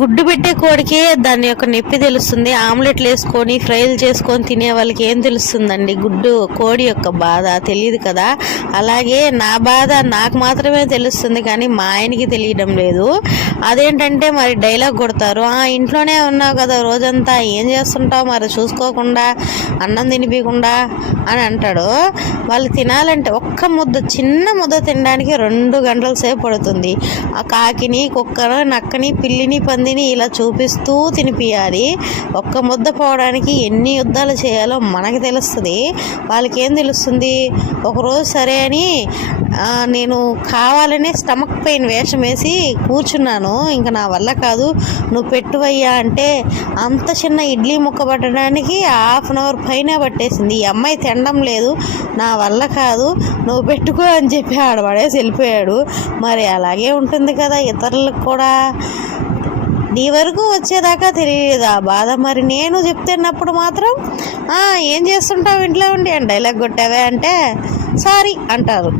గుడ్డు పెట్టే కోడికి దాని యొక్క నొప్పి తెలుస్తుంది. ఆమ్లెట్లు వేసుకొని ఫ్రైలు చేసుకొని తినే వాళ్ళకి ఏం తెలుస్తుందండి గుడ్డు కోడి యొక్క బాధ తెలియదు కదా. అలాగే నా బాధ నాకు మాత్రమే తెలుస్తుంది కానీ మా ఆయనకి తెలియడం లేదు. అదేంటంటే మరి డైలాగ్ కొడతారు, ఇంట్లోనే ఉన్నావు కదా రోజంతా ఏం చేస్తుంటావు మరి చూసుకోకుండా అన్నం తినిపించకుండా అని అంటాడు. వాళ్ళు తినాలంటే ఒక్క ముద్ద చిన్న ముద్ద తినడానికి 2 గంటల సేపు పడుతుంది. ఆ కాకిని కుక్కను నక్కని పిల్లిని పందిని ఇలా చూపిస్తూ తినిపియాలి. ఒక్క ముద్ద పోవడానికి ఎన్ని యుద్ధాలు చేయాలో మనకి తెలుస్తుంది, వాళ్ళకి ఏం తెలుస్తుంది. ఒకరోజు సరే అని నేను కావాలనే స్టమక్ పెయిన్ వేషం వేసి కూర్చున్నాను. ఇంకా నా వల్ల కాదు నువ్వు పెట్టువయ్యా అంటే అంత చిన్న ఇడ్లీ ముక్క పట్టడానికి 1/2 అవర్ పైన పట్టేసింది. ఈ అమ్మాయి తినడం లేదు, నా వల్ల కాదు నువ్వు పెట్టుకో అని చెప్పి ఆడబడేసి వెళ్ళిపోయాడు. మరి అలాగే ఉంటుంది కదా ఇతరులకు కూడా. నీ వరకు వచ్చేదాకా తెలియదు ఆ బాధ. మరి నేను చెప్తున్నప్పుడు మాత్రం ఏం చేస్తుంటావు ఇంట్లో ఉండి అని డైలాగ్ కొట్టావే అంటే సారీ అంటారు.